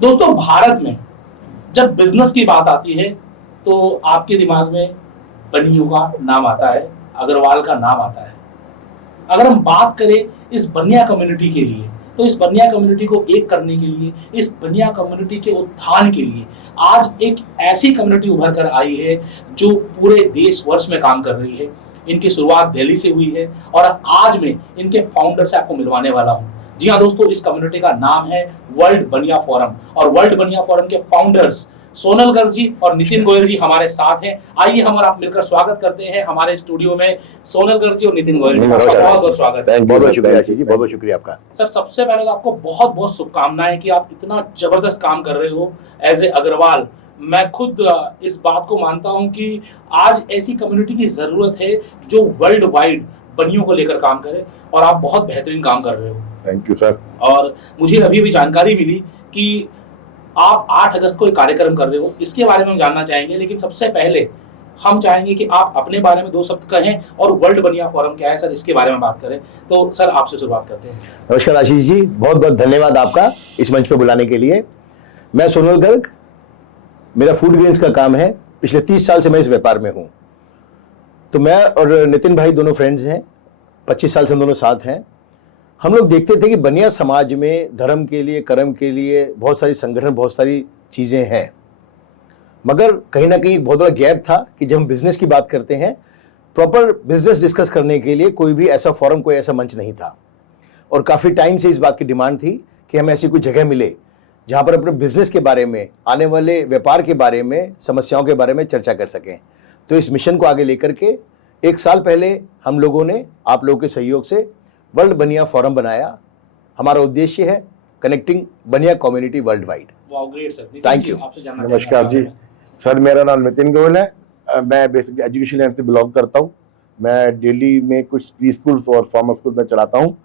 दोस्तों, भारत में जब बिजनेस की बात आती है तो आपके दिमाग में बनियों का नाम आता है, अग्रवाल का नाम आता है। अगर हम बात करें इस बनिया कम्युनिटी के लिए, तो इस बनिया कम्युनिटी को एक करने के लिए, इस बनिया कम्युनिटी के उत्थान के लिए आज एक ऐसी कम्युनिटी उभर कर आई है जो पूरे देश वर्ष में काम कर रही है। इनकी शुरुआत दिल्ली से हुई है और आज मैं इनके फाउंडर से आपको मिलवाने वाला हूं। जी हाँ दोस्तों, इस कम्युनिटी का नाम है वर्ल्ड बनिया फोरम और वर्ल्ड बनिया फोरम के फाउंडर्स सोनल गर्ग जी और नितिन गोयल जी हमारे साथ हैं। आइए हम और आप मिलकर स्वागत करते हैं हमारे स्टूडियो में सोनल गर्ग जी और नितिन गोयल जी। बहुत बहुत स्वागत है। बहुत बहुत शुक्रिया जी, बहुत बहुत शुक्रिया आपका। सर, सबसे पहले तो आपको बहुत बहुत शुभकामनाएं कि आप इतना जबरदस्त काम कर रहे हो एज ए अग्रवाल। मैं खुद इस बात को मानता हूं कि आज ऐसी कम्युनिटी की जरूरत है जो वर्ल्ड वाइड बनियों को लेकर काम करे और आप बहुत बेहतरीन काम कर रहे हो। Thank you sir. और मुझे अभी भी जानकारी मिली कि आप 8 अगस्त को एक कार्यक्रम कर रहे हो, इसके बारे में हम जानना चाहेंगे। लेकिन सबसे पहले हम चाहेंगे कि आप अपने बारे में 2 शब्द कहें और वर्ल्ड बनिया फोरम क्या है सर, इसके बारे में बात करें। तो सर, आपसे शुरुआत करते हैं। नमस्कार आशीष जी, बहुत बहुत धन्यवाद आपका इस मंच पे बुलाने के लिए। मैं सोनल गर्ग, मेरा फूड ग्रेन्स का काम है। पिछले 30 साल से मैं इस व्यापार में हूँ। तो मैं और नितिन भाई दोनों फ्रेंड्स हैं, 25 साल से हम दोनों साथ हैं। हम लोग देखते थे कि बनिया समाज में धर्म के लिए, कर्म के लिए बहुत सारी संगठन, बहुत सारी चीज़ें हैं, मगर कहीं ना कहीं एक बहुत बड़ा गैप था कि जब हम बिजनेस की बात करते हैं, प्रॉपर बिजनेस डिस्कस करने के लिए कोई भी ऐसा फोरम, कोई ऐसा मंच नहीं था। और काफ़ी टाइम से इस बात की डिमांड थी कि हमें ऐसी कोई जगह मिले जहाँ पर अपने बिजनेस के बारे में, आने वाले व्यापार के बारे में, समस्याओं के बारे में चर्चा कर सकें। तो इस मिशन को आगे लेकर के 1 साल पहले हम लोगों ने आप लोगों के सहयोग से वर्ल्ड बनिया फोरम बनाया। हमारा उद्देश्य है कनेक्टिंग बनिया community world wide. Thank you. नमस्कार जी सर, मेरा नाम नितिन गोयल है। मैं बेसिकली एजुकेशन लाइन से बिलोंग करता हूँ। मैं दिल्ली में कुछ प्री स्कूल्स और फॉर्मल स्कूल में चलाता हूँ।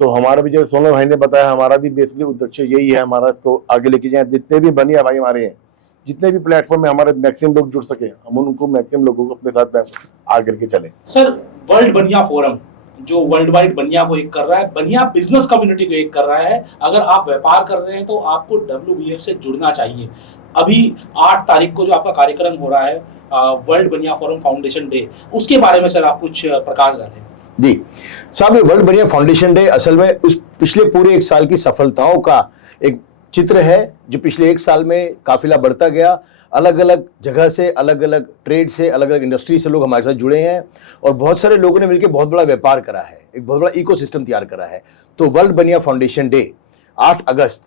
तो हमारा भी, जैसे सोनल भाई ने बताया, हमारा भी बेसिकली उद्देश्य यही है, हमारा इसको आगे लेके जाए। जितने भी बनिया भाई हमारे हैं, जितने भी प्लेटफॉर्म में हमारे मैक्सिमम लोग जुड़ सके, हम उनको मैक्सिमम लोगों को अपने साथ आगे लेके चले। सर, वर्ल्ड बनिया फोरम जो वर्ल्ड वाइड बनिया को एक कर रहा है, बनिया बिजनेस कम्युनिटी को एक कर रहा है। अगर आप व्यापार कर रहे हैं तो आपको WBF से जुड़ना चाहिए। अभी 8 तारीख को जो आपका कार्यक्रम हो रहा है वर्ल्ड बनिया फोरम फाउंडेशन डे, उसके बारे में सर आप कुछ प्रकाश डालें। जी साहब, ये वर्ल्ड बनिया फाउंडेशन डे असल में उस पिछले पूरे 1 साल की सफलताओं का एक चित्र है, जो पिछले 1 साल में काफिला बढ़ता गया। अलग अलग जगह से, अलग अलग ट्रेड से, अलग अलग इंडस्ट्री से लोग हमारे साथ जुड़े हैं और बहुत सारे लोगों ने मिलकर बहुत बड़ा व्यापार करा है, एक बहुत बड़ा इकोसिस्टम तैयार करा है। तो वर्ल्ड बनिया फाउंडेशन डे 8 अगस्त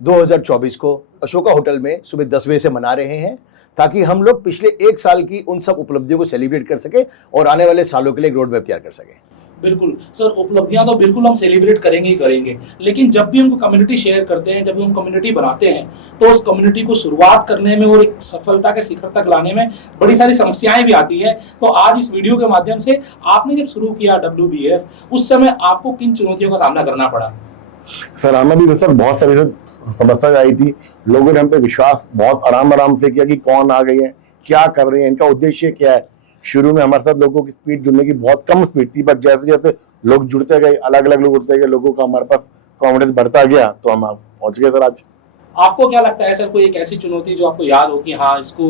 2024 को अशोका होटल में सुबह 10 बजे से मना रहे हैं, ताकि हम लोग पिछले 1 साल की उन सब उपलब्धियों को सेलिब्रेट कर सके और आने वाले सालों के लिए एक रोड मैप तैयार कर सके। बिल्कुल सर, उपलब्धियां तो बिल्कुल हम सेलिब्रेट करेंगे ही करेंगे, लेकिन जब भी हम कम्युनिटी शेयर करते हैं, जब भी हम कम्युनिटी बनाते हैं, तो उस कम्युनिटी को शुरुआत करने में और एक सफलता के शिखर तक लाने में बड़ी सारी समस्याएं भी आती है। तो आज इस वीडियो के माध्यम से, आपने जब शुरू किया WBF, उस समय आपको किन चुनौतियों का सामना करना पड़ा? सर, हमें भी सर बहुत सारी समस्या आई थी। लोगों ने हम पे विश्वास बहुत आराम से किया कि कौन आ गए हैं, क्या कर रहे हैं, इनका उद्देश्य क्या है। शुरू में हमारे साथ लोगों की स्पीड जुड़ने की बहुत कम स्पीड थी, बट जैसे जैसे लोग जुड़ते गए, अलग अलग लोग जुड़ते गए, लोगों का हमारे पास कॉन्फिडेंस बढ़ता गया, तो हम पहुंच गए सर आज। आपको क्या लगता है सर, कोई एक ऐसी चुनौती जो आपको याद हो कि हाँ, इसको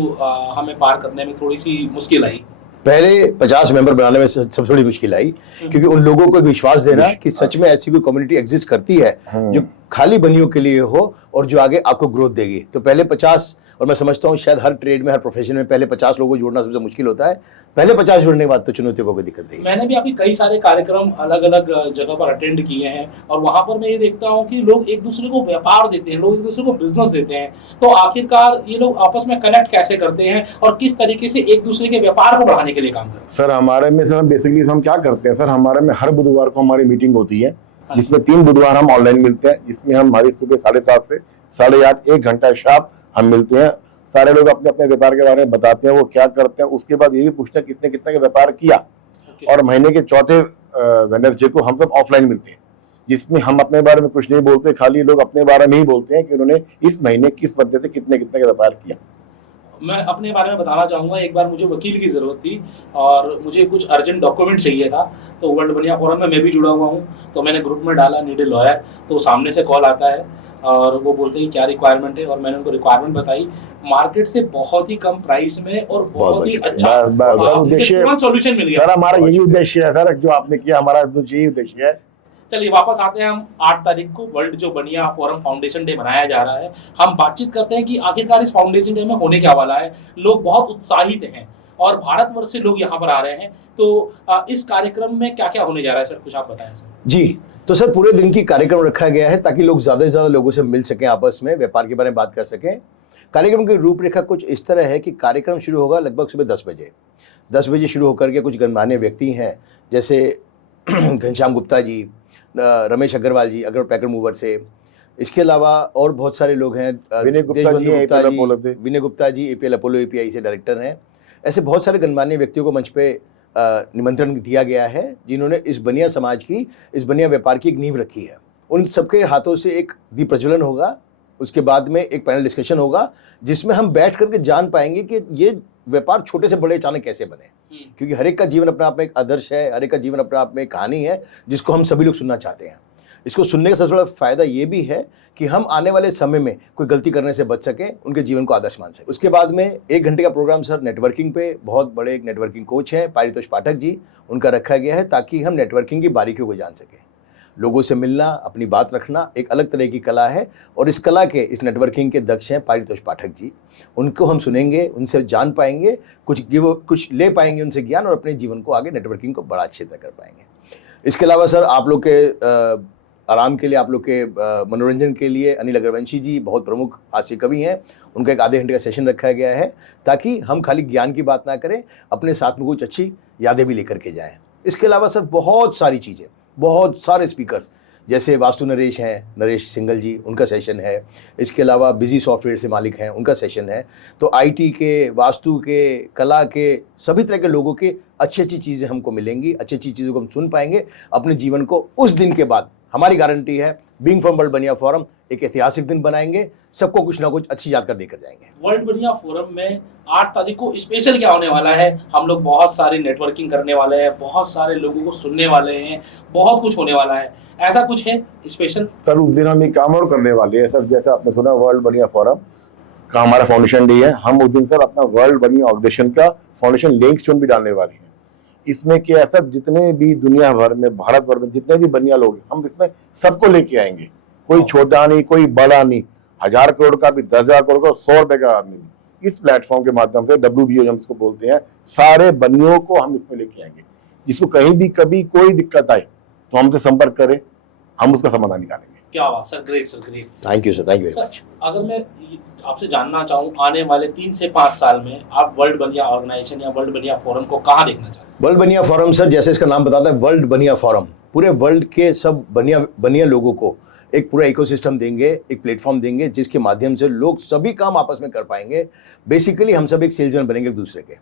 हमें पार करने में थोड़ी सी मुश्किल आई? पहले 50 मेंबर बनाने में सबसे बड़ी मुश्किल आई, क्योंकि उन लोगों को विश्वास देना कि सच में ऐसी कोई कम्युनिटी एग्जिस्ट करती है जो खाली बनियों के लिए हो और जो आगे आपको ग्रोथ देगी। तो पहले 50, और मैं समझता हूँ शायद हर ट्रेड में, हर प्रोफेशन में पहले 50 लोगों को जोड़ना सबसे मुश्किल होता है। पहले 50 जुड़ने के बाद तो चुनौतियों को कोई दिक्कत नहीं। मैंने भी आपके कई सारे कार्यक्रम अलग अलग जगह पर अटेंड किए हैं और वहां पर मैं ये देखता हूँ कि लोग एक दूसरे को व्यापार देते हैं, लोग एक दूसरे को बिजनेस देते हैं। तो आखिरकार ये लोग आपस में कनेक्ट कैसे करते हैं और किस तरीके से एक दूसरे के व्यापार को बढ़ाने के लिए काम करते हैं? सर, हमारे में सर बेसिकली हम क्या करते हैं सर, हमारे में हर बुधवार को हमारी मीटिंग होती है, जिसमें 3 बुधवार हम ऑनलाइन मिलते हैं, जिसमें हम हमारी सुबह 7:30 से 8:30 1 घंटा शार्प हम मिलते हैं। सारे लोग अपने अपने व्यापार के बारे में बताते हैं, वो क्या करते हैं। उसके बाद ये भी पूछते हैं किसने कितने का व्यापार किया। और महीने के चौथे वेडनेसडे को हम सब ऑफलाइन मिलते हैं, जिसमें हम अपने बारे में कुछ नहीं बोलते, खाली लोग अपने बारे में ही बोलते हैं कि उन्होंने इस महीने किस बंदे से कितने कितने का व्यापार किया। मैं अपने बारे में बताना चाहूँगा। एक बार मुझे वकील की ज़रूरत थी और मुझे कुछ अर्जेंट डॉक्यूमेंट चाहिए था, तो वर्ल्ड बनिया फोरम में मैं भी जुड़ा हुआ हूँ, तो मैंने ग्रुप में डाला नीड ए लॉयर, तो सामने से कॉल आता है और वो बोलते हैं क्या रिक्वायरमेंट है, और मैंने उनको रिक्वायरमेंट बताई मार्केट से बहुत ही कम प्राइस में और बहुत ही अच्छा उद्देश्य सॉल्यूशन मिल गया। सर हमारा यही उद्देश्य है सर, जो आपने किया हमारा यही उद्देश्य है। चलिए वापस आते हैं हम 8 तारीख को वर्ल्ड जो बनिया फोरम फाउंडेशन डे मनाया जा रहा है। हम बातचीत करते हैं कि आखिरकार इस फाउंडेशन डे में होने क्या वाला है। लोग बहुत उत्साहित हैं और भारतवर्ष से लोग यहाँ पर आ रहे हैं, तो इस कार्यक्रम में क्या क्या होने जा रहा है सर, कुछ आप बताएं सर। जी, तो सर पूरे दिन की कार्यक्रम रखा गया है ताकि लोग ज़्यादा से ज़्यादा लोगों से मिल सकें, आपस में व्यापार के बारे में बात कर सकें। कार्यक्रम की रूपरेखा कुछ इस तरह है कि कार्यक्रम शुरू होगा लगभग सुबह 10 बजे। 10 बजे शुरू होकर के कुछ गणमान्य व्यक्ति हैं जैसे घनश्याम गुप्ता जी, रमेश अग्रवाल जी अग्रवाल पैकेट मूवर से, इसके अलावा और बहुत सारे लोग हैं, विनय Gupta ji APL Apollo API से डायरेक्टर हैं। ऐसे बहुत सारे गणमान्य व्यक्तियों को मंच पे निमंत्रण दिया गया है जिन्होंने इस बनिया समाज की, इस बनिया व्यापार की एक नींव रखी है। उन सबके हाथों से एक दीप प्रज्वलन होगा, उसके बाद में एक पैनल डिस्कशन होगा जिसमें हम बैठ करके जान पाएंगे कि ये व्यापार छोटे से बड़े अचानक कैसे बने, क्योंकि हर एक का जीवन अपने आप में एक आदर्श है, हर एक का जीवन अपने आप में एक कहानी है जिसको हम सभी लोग सुनना चाहते हैं। इसको सुनने का सबसे बड़ा फायदा ये भी है कि हम आने वाले समय में कोई गलती करने से बच सकें, उनके जीवन को आदर्श मान सकें। उसके बाद में 1 घंटे का प्रोग्राम सर नेटवर्किंग पे, बहुत बड़े एक नेटवर्किंग कोच हैं पारितोष पाठक जी, उनका रखा गया है ताकि हम नेटवर्किंग की बारीकियों को जान सकें। लोगों से मिलना, अपनी बात रखना एक अलग तरह की कला है और इस कला के, इस नेटवर्किंग के दक्ष हैं पारितोष पाठक जी। उनको हम सुनेंगे, उनसे जान पाएंगे, कुछ ले पाएंगे उनसे ज्ञान और अपने जीवन को आगे नेटवर्किंग को बड़ा अच्छे तरह कर पाएंगे। इसके अलावा सर आप लोग के आराम के लिए, आप लोग के मनोरंजन के लिए अनिल अग्रवंशी जी बहुत प्रमुख हास्य कवि हैं, उनका एक आधे घंटे का सेशन रखा गया है ताकि हम खाली ज्ञान की बात ना करें, अपने साथ में कुछ अच्छी यादें भी लेकर के जाएं। इसके अलावा सर बहुत सारी चीज़ें, बहुत सारे स्पीकर्स जैसे वास्तु नरेश हैं, नरेश सिंगल जी, उनका सेशन है। इसके अलावा बिजी सॉफ्टवेयर से मालिक हैं, उनका सेशन है। तो आईटी के, वास्तु के, कला के, सभी तरह के लोगों के अच्छी चीज़ें हमको मिलेंगी, अच्छी चीज़ों को हम सुन पाएंगे। अपने जीवन को उस दिन के बाद हमारी गारंटी है, बीइंग फ्रॉम वर्ल्ड बनिया फोरम एक ऐतिहासिक दिन बनाएंगे, सबको कुछ ना कुछ अच्छी याद कर देकर जाएंगे। वर्ल्ड बनिया फोरम में 8 तारीख को स्पेशल क्या होने वाला है, हम लोग बहुत सारी नेटवर्किंग करने वाले हैं, बहुत सारे लोगों को सुनने वाले हैं, बहुत कुछ होने वाला है, ऐसा कुछ है स्पेशल सर? उस दिन हम एक काम और करने वाले हैं सर, जैसे आपने सुना वर्ल्ड बनिया फोरम का हमारा फाउंडेशन डे है, हम उस दिन सर अपना वर्ल्ड बनिया ऑर्गेनाइजेशन का फाउंडेशन लिंक स्टोन भी डालने वाले हैं। इसमें क्या है सर, जितने भी दुनिया भर में, भारत भर में जितने भी बनिया लोग हैं, हम इसमें सबको लेके आएंगे। कोई छोटा नहीं, कोई बड़ा नहीं, 1000 करोड़ का भी, 10,000 करोड़ का, 100 रुपए का आदमी नहीं। इस प्लेटफॉर्म के माध्यम से WBO हम इसको बोलते हैं, सारे बनियों को हम इसमें लेके आएंगे। जिसको कहीं भी कभी कोई दिक्कत आए तो हमसे संपर्क करें, हम उसका समाधान निकालेंगे। क्या बात sir, great sir, great. Thank you sir, thank you very much. अगर मैं आपसे जानना चाहूँ आने वाले 3 से 5 साल में आप वर्ल्ड बनिया ऑर्गेनाइजेशन या वर्ल्ड बनिया फोरम को कहाँ देखना चाहते हैं? वर्ल्ड बनिया फोरम सर, जैसे इसका नाम बताता है वर्ल्ड बनिया फोरम, पूरे वर्ल्ड के सब बनिया लोगों को एक पूरा इकोसिस्टम देंगे, एक प्लेटफॉर्म देंगे जिसके माध्यम से लोग सभी काम आपस में कर पाएंगे। बेसिकली हम सब एक सेल्समैन बनेंगे एक दूसरे के,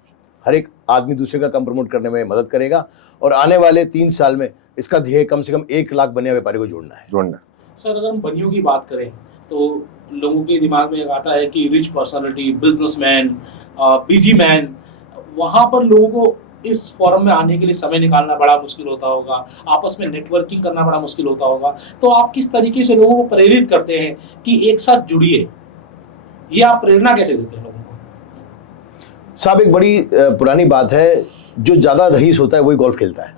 हर एक आदमी दूसरे का काम प्रमोट करने में मदद करेगा और आने वाले 3 साल में इसका ध्येय कम से कम 1 लाख बनिया व्यापारी को जोड़ना है। सर अगर हम बनियों की बात करें तो लोगों के दिमाग में एक आता है कि rich personality, businessman, busy man, वहाँ पर लोगों को इस फोरम में आने के लिए समय निकालना बड़ा मुश्किल होता होगा, आपस में नेटवर्किंग करना बड़ा मुश्किल होता होगा, तो आप किस तरीके से लोगों को प्रेरित करते हैं कि एक साथ जुड़िए? ये आप प्रेरणा कैसे देते हैं लोगों को? साहब एक बड़ी पुरानी बात है, जो ज्यादा रईस होता है वही गोल्फ खेलता है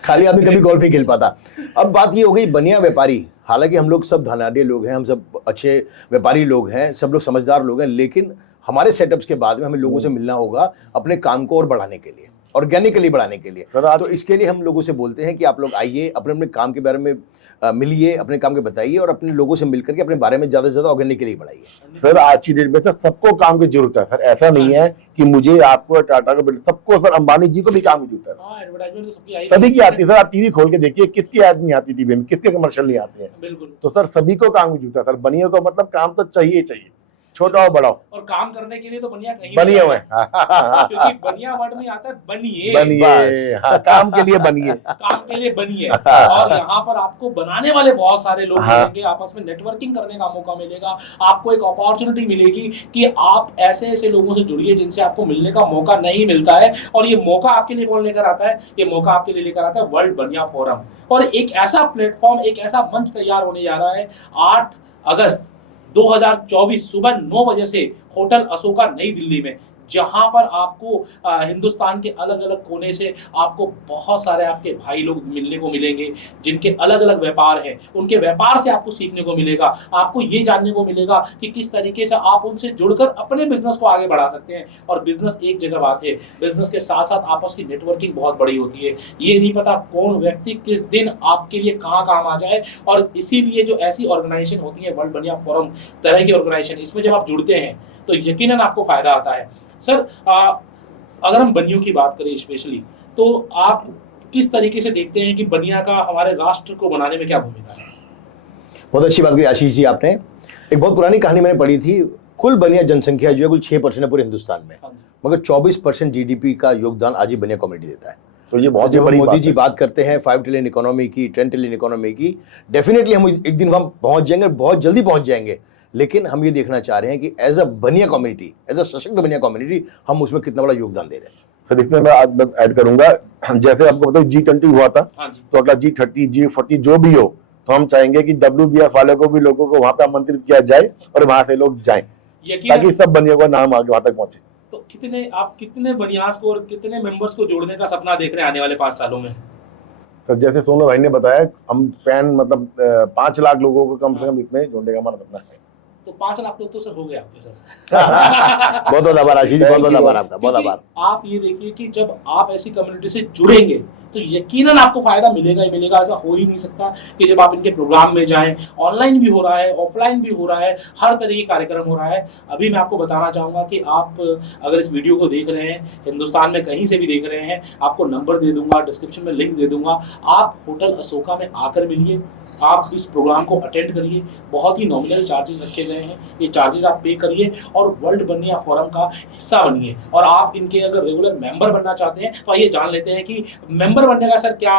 खाली आदमी कभी गोल्फ नहीं खेल पाता। अब बात ये हो गई बनिया व्यापारी, हालांकि हम लोग सब धनाढ़ लोग हैं, हम सब अच्छे व्यापारी लोग हैं, सब लोग समझदार लोग हैं, लेकिन हमारे सेटअप्स के बाद में हमें लोगों से मिलना होगा अपने काम को और बढ़ाने के लिए, ऑर्गेनिकली बढ़ाने के लिए। तो इसके लिए हम लोगों से बोलते हैं कि आप लोग आइए, अपने अपने काम के बारे में मिलिए, अपने काम के बताइए और अपने लोगों से मिलकर के अपने बारे में ज़्यादा से ज़्यादा ऑर्गेनिकली बढ़ाइए। सर आज की डेट में सर सबको काम की जरूरत है सर, ऐसा नहीं है कि मुझे, आपको, टाटा को, सबको, सर अंबानी जी को भी काम की जरूरत है। एडवर्टाइजमेंट तो सभी की आती है सर, आप टीवी खोल के देखिए किसकी ऐड नहीं आती टीवी में, किसके कमर्शियल नहीं आते हैं। बिल्कुल। तो सर सभी को काम की जरूरत है सर, बनियों को मतलब काम तो चाहिए चाहिए, छोटा हो बड़ा हो, और काम करने के लिए तो बनिया कहीं बनिए हुए क्योंकि बनिया वर्ड में आता है बनिए, बनिए, हाँ, काम के लिए बनिए। काम के लिए बनिए। और यहाँ पर आपको बनाने वाले बहुत सारे लोग हाँ। मिलेंगे, आपस में नेटवर्किंग करने का मौका मिलेगा, आपको एक अपॉर्चुनिटी मिलेगी कि आप ऐसे ऐसे लोगों से जुड़िए जिनसे आपको मिलने का मौका नहीं मिलता है। और ये मौका आपके लिए कौन लेकर आता है? ये मौका आपके लिए लेकर आता है वर्ल्ड बनिया फोरम। और एक ऐसा प्लेटफॉर्म, एक ऐसा मंच तैयार होने जा रहा है 8 अगस्त 2024 सुबह 9 बजे से होटल अशोका नई दिल्ली में, जहां पर आपको हिंदुस्तान के अलग अलग कोने से आपको बहुत सारे आपके भाई लोग मिलने को मिलेंगे जिनके अलग अलग व्यापार हैं। उनके व्यापार से आपको सीखने को मिलेगा, आपको ये जानने को मिलेगा कि किस तरीके से आप उनसे जुड़कर अपने बिजनेस को आगे बढ़ा सकते हैं। और बिजनेस एक जगह बात है, बिजनेस के साथ साथ आपस की नेटवर्किंग बहुत बड़ी होती है। ये नहीं पता कौन व्यक्ति किस दिन आपके लिए कहाँ काम आ जाए। और इसीलिए जो ऐसी ऑर्गेनाइजेशन होती है वर्ल्ड बनिया फोरम तरह की ऑर्गेनाइजेशन, इसमें जब आप जुड़ते हैं तो यकीनन आपको फायदा आता है। सर, अगर हम बनियों की बात करें स्पेशली, तो आप किस तरीके से देखते हैं कि बनिया का हमारे राष्ट्र को बनाने में क्या भूमिका है? बहुत अच्छी बात की आशीष जी आपने। एक बहुत पुरानी कहानी मैंने पढ़ी थी, कुल बनिया जनसंख्या जो है कुल 6% है पूरे हिंदुस्तान में, मगर 24% जीडीपी का योगदान आज ही बनिया कम्युनिटी देता है। तो ये बहुत जब बड़ी मोदी बात जी है। बात करते हैं 5 ट्रिलियन इकोनॉमी की, 10 ट्रिलियन इकोनॉमी की, डेफिनेटली हम एक दिन वहां पहुंच जाएंगे, बहुत जल्दी पहुंच जाएंगे। लेकिन हम ये देखना चाह रहे हैं कि एज अ बनिया कम्युनिटी, एज अ सशक्त बनिया कम्युनिटी, हम उसमें कितना बड़ा योगदान दे रहे हैं। सर इसमें मैं आज ऐड करूंगा, जैसे आपको पता है G20 हुआ था, तो अगला G30 G40 जो भी हो, तो हम चाहेंगे कि WBF वाले को भी, लोगों को वहां पे आमंत्रित किया जाए और वहां से लोग जाएं, ताकि सब बनिया का नाम आगे वहां तक पहुंचे। तो कितने बनियास को और कितने मेंबर्स को जोड़ने का सपना देख रहे हैं आने वाले 5 सालों में? सर जैसे सोनू भाई ने बताया, हम पैन मतलब 5 लाख लोगों को कम से कम इसमें जोड़ने का हमारा सपना है। तो 5 लाख लोग तो सर हो गए आपके साथ। बहुत बहुत आभार आशीष जी, बहुत बहुत आभार आपका, बहुत आभार। आप ये देखिए कि जब आप ऐसी कम्युनिटी से जुड़ेंगे तो यकीनन आपको फायदा मिलेगा ही मिलेगा। ऐसा हो ही नहीं सकता कि जब आप इनके प्रोग्राम में जाएं, ऑनलाइन भी हो रहा है, ऑफलाइन भी हो रहा है, हर तरह के कार्यक्रम हो रहा है। अभी मैं आपको बताना चाहूंगा कि आप अगर इस वीडियो को देख रहे हैं, हिंदुस्तान में कहीं से भी देख रहे हैं, आपको नंबर दे दूंगा, डिस्क्रिप्शन में लिंक दे दूंगा, आप होटल अशोका में आकर मिलिए, आप इस प्रोग्राम को अटेंड करिए। बहुत ही नॉमिनल चार्जेस रखे गए हैं, ये चार्जेस आप पे करिए और वर्ल्ड बनिया फोरम का हिस्सा बनिए। और आप इनके अगर रेगुलर मेंबर बनना चाहते हैं तो आइए जान लेते हैं कि मेंबर बनने का सर क्या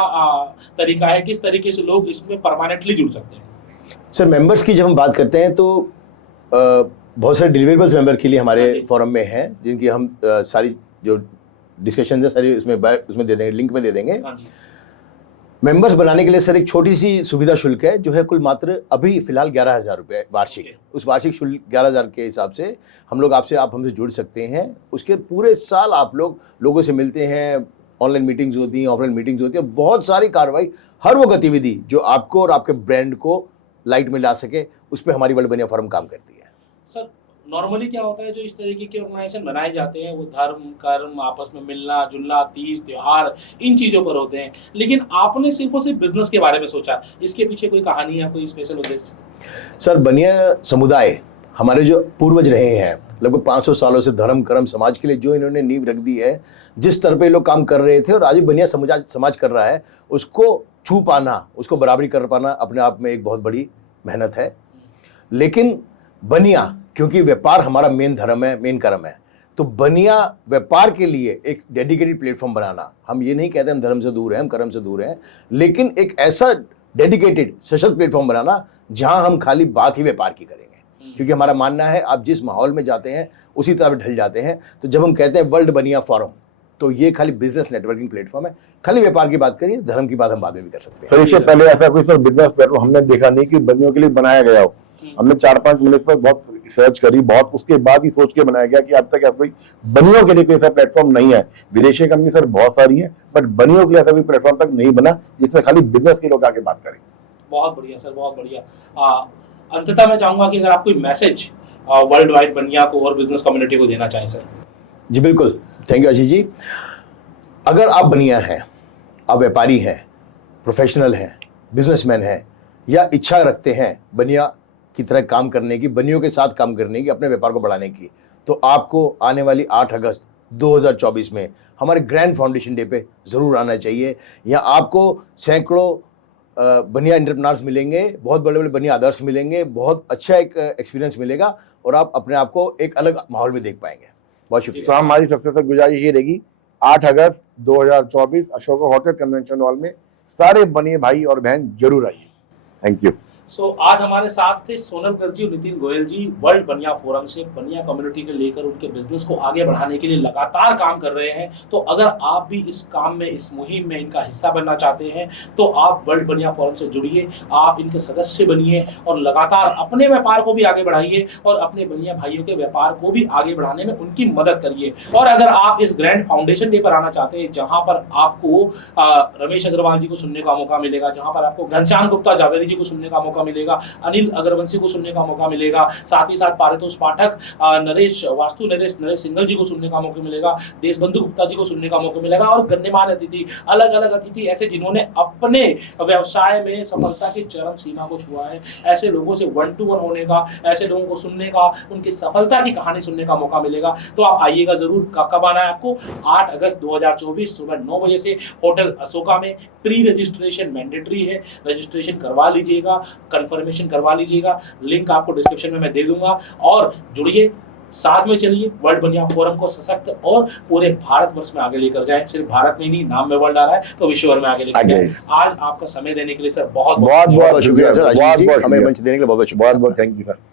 तरीका है, किस तरीके से लोग इसमें परमानेंटली जुड़ सकते हैं? सर मेंबर्स की जब हम बात करते हैं तो बहुत सारे डिलीवरेबल्स मेंबर के लिए हमारे फोरम में हैं, जिनकी हम सारी जो डिस्कशन है सारी उसमें दे देंगे, लिंक में दे देंगे। मेंबर्स बनाने के लिए सर एक छोटी सी सुविधा शुल्क है, जो है कुल मात्र अभी फिलहाल 11,000 रुपये वार्षिक। उस वार्षिक शुल्क 11,000 के हिसाब से हम लोग आप हमसे जुड़ सकते हैं। उसके पूरे साल आप लोगों से मिलते हैं, ऑनलाइन मीटिंग्स होती हैं, ऑफलाइन मीटिंग्स होती हैं, बहुत सारी कार्रवाई, हर वो गतिविधि जो आपको और आपके ब्रांड को लाइट में ला सके, उस पर हमारी वर्ल्ड बनिया फोरम काम करती है। सर नॉर्मली क्या होता है, जो इस तरीके के ऑर्गेनाइजेशन बनाए जाते हैं वो धर्म कर्म, आपस में मिलना जुलना, तीज त्योहार, इन चीज़ों पर होते हैं, लेकिन आपने सिर्फ और सिर्फ बिजनेस के बारे में सोचा। इसके पीछे कोई कहानी या कोई स्पेशल उद्देश्य? सर बनिया समुदाय हमारे जो पूर्वज रहे हैं, लगभग 500 सालों से धर्म कर्म समाज के लिए जो इन्होंने नींव रख दी है, जिस तरह पे लोग काम कर रहे थे और आज भी बनिया समाज कर रहा है, उसको छू पाना, उसको बराबरी कर पाना अपने आप में एक बहुत बड़ी मेहनत है। लेकिन बनिया, क्योंकि व्यापार हमारा मेन धर्म है, मेन कर्म है, तो बनिया व्यापार के लिए एक डेडिकेटेड प्लेटफॉर्म बनाना, हम ये नहीं कहते हम धर्म से दूर हैं, हम कर्म से दूर हैं, लेकिन एक ऐसा डेडिकेटेड सशक्त प्लेटफॉर्म बनाना जहां हम खाली बात ही व्यापार की करेंगे। क्योंकि हमारा मानना है आप जिस माहौल में जाते हैं उसी तरह ढल जाते हैं। तो जब हम कहते हैं वर्ल्ड बनिया फोरम, तो ये खाली बिजनेस नेटवर्किंग प्लेटफॉर्म है। खाली व्यापार की बात करिए, धर्म की बात हम बाद में भी कर सकते हैं। सर इससे पहले ऐसा कोई सर बिजनेस प्लेटफॉर्म हमने देखा नहीं कि बनियों के लिए बनाया गया हो। हमने 4-5 महीने पर बहुत रिसर्च करी, बहुत उसके बाद ही सोच के बनाया गया कि अब तक ऐसा कोई बनियों के लिए कोई ऐसा प्लेटफॉर्म नहीं है। विदेशी कंपनी सर बहुत सारी है, बट बनियों के लिए ऐसा कोई प्लेटफॉर्म तक नहीं बना जिसमें खाली बिजनेस के लोग आके बात करें। बहुत बढ़िया सर, बहुत बढ़िया। अंततः मैं चाहूंगा कि अगर आप कोई मैसेज वर्ल्ड वाइड बनिया को और बिजनेस कम्युनिटी को देना चाहें सर। जी बिल्कुल, थैंक यू आशीष जी। अगर आप बनिया हैं, आप व्यापारी हैं, प्रोफेशनल हैं, बिजनेसमैन हैं, या इच्छा रखते हैं बनिया की तरह काम करने की, बनियों के साथ काम करने की, अपने व्यापार को बढ़ाने की, तो आपको आने वाली 8 अगस्त 2024 में हमारे ग्रैंड फाउंडेशन डे पे ज़रूर आना चाहिए। यहाँ आपको सैकड़ों बनिया एंटरप्रेन्योर्स मिलेंगे, बहुत बड़े बड़े बनिया आदर्श मिलेंगे, बहुत अच्छा एक एक्सपीरियंस मिलेगा और आप अपने आप को एक अलग माहौल में देख पाएंगे। बहुत शुक्रिया। तो हमारी सबसे सब गुजारिश ये रहेगी 8 अगस्त 2024 अशोका होटल कन्वेंशन हॉल में सारे बनिए भाई और बहन जरूर आइए। Thank you. सो आज हमारे साथ थे सोनल गर्ग जी और नितिन गोयल जी, वर्ल्ड बनिया फोरम से बनिया कम्युनिटी को लेकर उनके बिजनेस को आगे बढ़ाने के लिए लगातार काम कर रहे हैं। तो अगर आप भी इस काम में, इस मुहिम में इनका हिस्सा बनना चाहते हैं तो आप वर्ल्ड बनिया फोरम से जुड़िए, आप इनके सदस्य बनिए और लगातार अपने व्यापार को भी आगे बढ़ाइए और अपने बनिया भाइयों के व्यापार को भी आगे बढ़ाने में उनकी मदद करिए। और अगर आप इस ग्रैंड फाउंडेशन डे पर आना चाहते हैं, जहां पर आपको रमेश अग्रवाल जी को सुनने का मौका मिलेगा, जहां पर आपको घनश्याम गुप्ता जावेरी जी को सुनने का मौका मिलेगा, अनिल अग्रवंशी को सुनने का मौका मिलेगा, साथ ही साथ पारितोष पाठक, नरेश सिंघल जी को सुनने का मौका मिलेगा, देशबंधु गुप्ता जी को सुनने का मौका मिलेगा और गण्यमान्य अतिथि, अलग अलग अतिथि ऐसे जिन्होंने अपने व्यवसाय में सफलता की चरम सीमा को छुआ है, ऐसे लोगों से 1-to-1 होने का, ऐसे लोगों को सुनने का, उनकी सफलता की कहानी सुनने का मौका मिलेगा। तो आप आइएगा जरूर। कब आना है आपको? 8 अगस्त 2024 सुबह 9 बजे से होटल अशोका में। प्री रजिस्ट्रेशन मैंडेटरी है, रजिस्ट्रेशन करवा लीजिएगा, कंफर्मेशन करवा लीजिएगा। लिंक आपको डिस्क्रिप्शन में मैं दे दूंगा और जुड़िए, साथ में चलिए, वर्ल्ड बनिया फोरम को सशक्त और पूरे भारत वर्ष में आगे लेकर जाए। सिर्फ भारत में नहीं, नाम में वर्ल्ड आ रहा है तो विश्व भर में आगे लेकर जाए। आज आपका समय देने के लिए सर बहुत बहुत शुक्रिया सर। आशीष जी, हमें मंच देने के लिए बहुत बहुत थैंक यू सर।